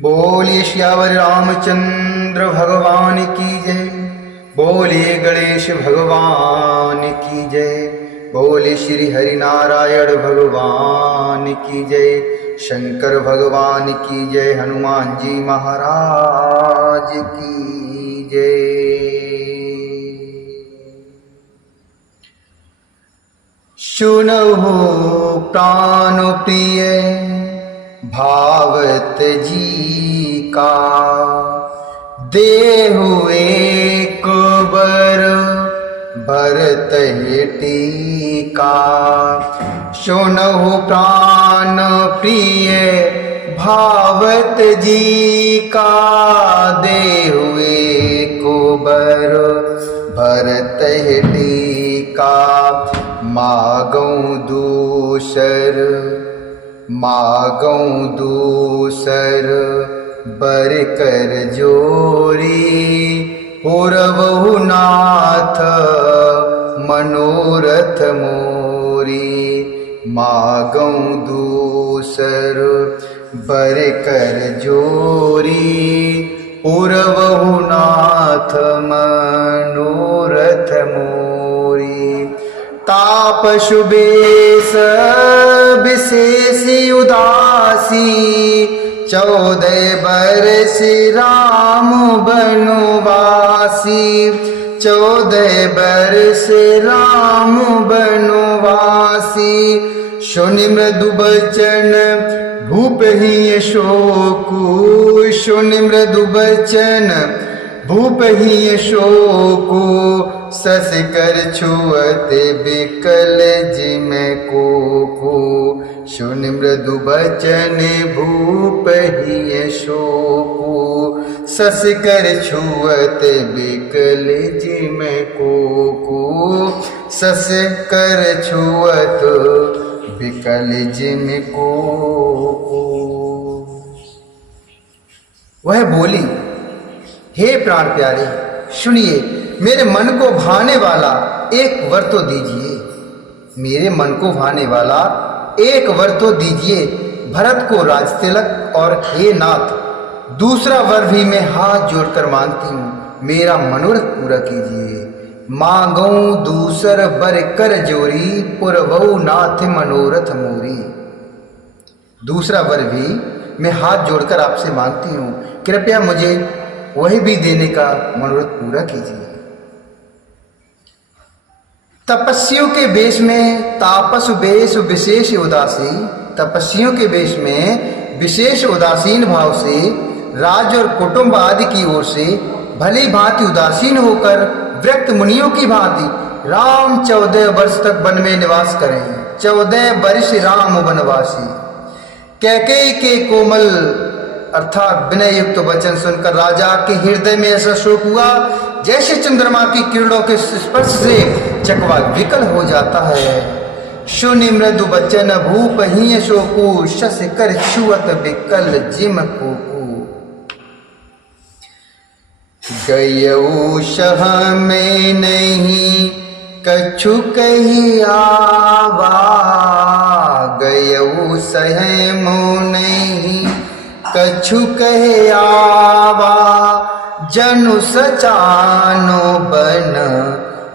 बोलिए श्यावर रामचंद्र भगवान की जय। बोलिए गणेश भगवान की जय। बोले श्री हरि नारायण भगवान की जय। शंकर भगवान की जय। हनुमान जी महाराज की जय। सुनहु प्राण प्रिय भावत जी का, देहु एक बर भरत टीका। सुनहु प्राण प्रिय भावत जी का, देहु एक बर भरत टीका। मागऊं दूसर बर कर जोरी। पुरवहु नाथ मनोरथ मोरी। मागऊं दूसर बर कर जोरी। पुरवहु नाथ मनोरथ मोरी। तापसु बेस विशेष उदासी, 14 बरस राम बनवासी। 14 बरस राम बनवासी। सुनि मृदु बचन भूप ही शोकु। सुनि मृदु बचन भूप ही शोकु। सस कर छुअत बिकल जिम कोकु। सुन मृदु बचन भूप ही शोकु। सस कर छुअत बिकल जिम कोकु। सस कर छुअत बिकल जिम कोकु। वह बोली, हे प्राण प्यारे, सुनिए, मेरे मन को भाने वाला एक वर तो दीजिए। मेरे मन को भाने वाला एक वर तो दीजिए। भरत को राज तिलक, और हे नाथ, दूसरा वर भी मैं हाथ जोड़कर मांगती हूँ, मेरा मनोरथ पूरा कीजिए। मांगऊं दूसर बर कर जोरी। पुरवहु नाथ मनोरथ मोरी। दूसरा वर भी मैं हाथ जोड़कर आपसे मांगती हूँ, कृपया मुझे वही भी देने का मनोरथ पूरा कीजिए। तपस्वियों के वेश में तापस वेश विशेष उदासी। तपस्वियों के वेश में विशेष उदासीन भाव से राज और कुटुंब आदि की ओर से भली भांति उदासीन होकर व्यक्त मुनियों की भांति राम 14 वर्ष तक वन में निवास करें। 14 वर्ष राम वनवासी। कैकेयी के कोमल अर्थात विनय युक्त वचन सुनकर राजा के हृदय में ऐसा शोक हुआ जैसे चंद्रमा की किरणों के स्पर्श से चकवा विकल हो जाता है। सुनि मृदु बचन भूप ही शोकु। शस कर छुअत बिकल जिम कोकु। गयऊ शह में नहीं कछु कही आवा। गयऊ सह मो नहीं कछु कहे आवा। जनु सचानो बन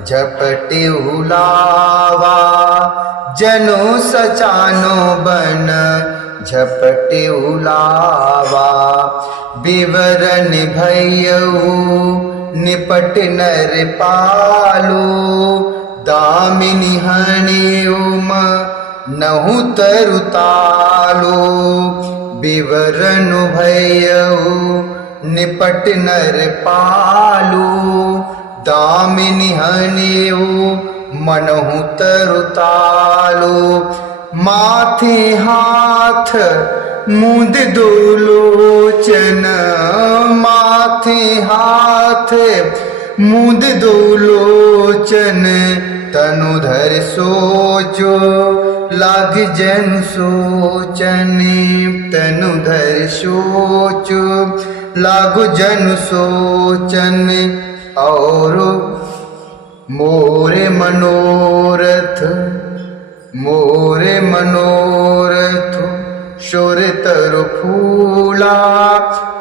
झपटे उलावा। जनु सचानो बन झपटे उलावा। विवरण भयऊ निपट नर पालो। दामिनी हणियुम नहु तरुतालो। विवरण भयऊ निपट नर पालो। दामिनी हनियु मनहु तरुतालो। माथे हाथ मुद दो लोचन। माथे हाथ मुद दो लोचन। तनुधर सोचो लाग जन सोचन। तनुधर सोचो लागु जन सोचन। और मोरे मनोरथ शोर तरु फूला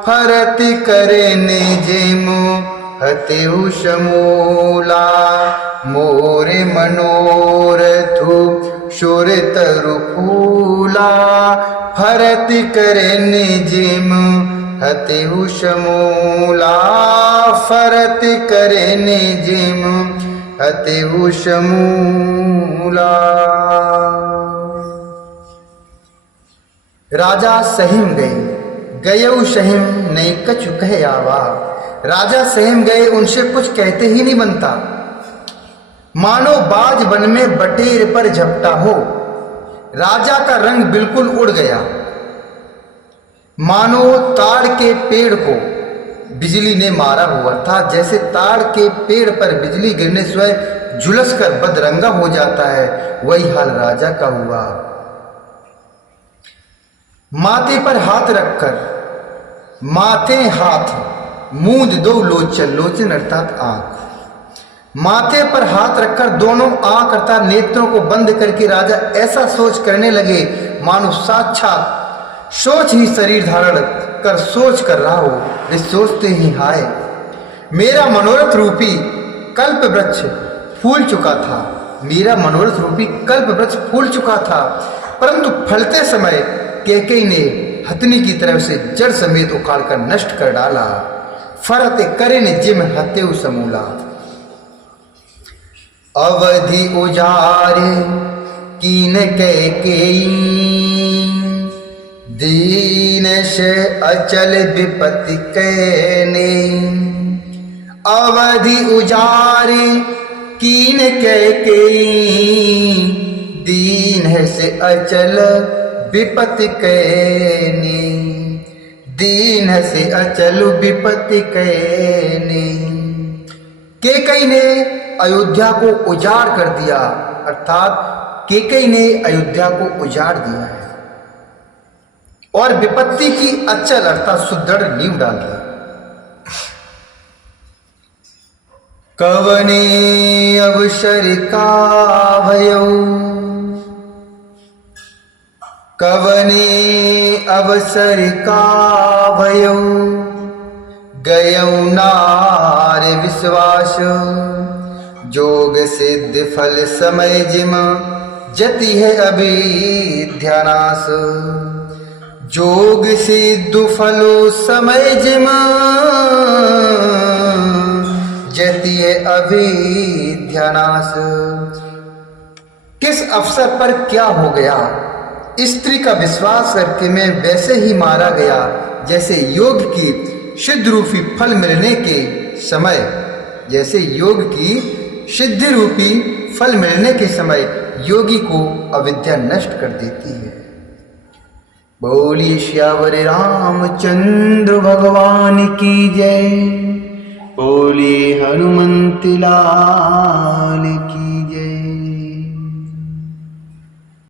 फरत करे निजिमु हतेउ समूला मोरे मनोरथु शोर तरु फूला फरत करे निजिमु हतेउ समूला फरत करे निजिमु हतेउ समूला। राजा सहिम गयऊ सहिम नहीं कछु कहे आवा। राजा सहिम गए, उनसे कुछ कहते ही नहीं बनता। मानो बाज वन में बटेर पर झपटा हो। राजा का रंग बिल्कुल उड़ गया। मानो ताड़ के पेड़ को बिजली ने मारा हुआ था। जैसे ताड़ के पेड़ पर बिजली गिरने से झुलस कर बदरंगा हो जाता है, वही हाल राजा का हुआ। माथे पर हाथ रखकर, माथे हाथ मूंद दो लोचन, लोचन अर्थात आंख, माथे पर हाथ रखकर दोनों आंख अर्थात नेत्रों को बंद करके राजा ऐसा सोच करने लगे मानो साक्षात सोच ही शरीर धारण कर सोच कर रहा हो। वे सोचते ही हाय मेरा मनोरथ रूपी कल्प वृक्ष फूल चुका था। मेरा मनोरथ रूपी कल्प वृक्ष फूल चुका था, परंतु फलते समय कैकेयी ने हथनी की तरफ से जड़ समेत उखाड़कर नष्ट कर डाला। फरत करे ने जिम हतेउ समूला। अवधि उजारे कीन कैकेयी दीन से अचल विपत्ति कहने। अवधि उजारे कीन कैकेयी दीन से अचल विपत्ति कहने। दीन से अचल विपत्ति कहने। कैकेयी ने अयोध्या को उजाड़ कर दिया, अर्थात कैकेयी ने अयोध्या को उजाड़ दिया है और विपत्ति की अचल अर्थात सुदृढ़ नींव डाल दी। कवने अवसर का भयो, कवने अवसर का भयो गयऊ नार विश्वास। जोग सिद्ध फल समय जिम जति है अभिध्यानास। जोग सिद्ध फलो समय जिम जति है अभिध्यानास। किस अवसर पर क्या हो गया? स्त्री का विश्वास करके मैं वैसे ही मारा गया जैसे योग की सिद्ध रूपी फल मिलने के समय, जैसे योग की सिद्धि रूपी फल मिलने के समय योगी को अविद्या नष्ट कर देती है। बोलिए श्यावर रामचंद्र भगवान की जय। बोलिए हनुमंत लाल की।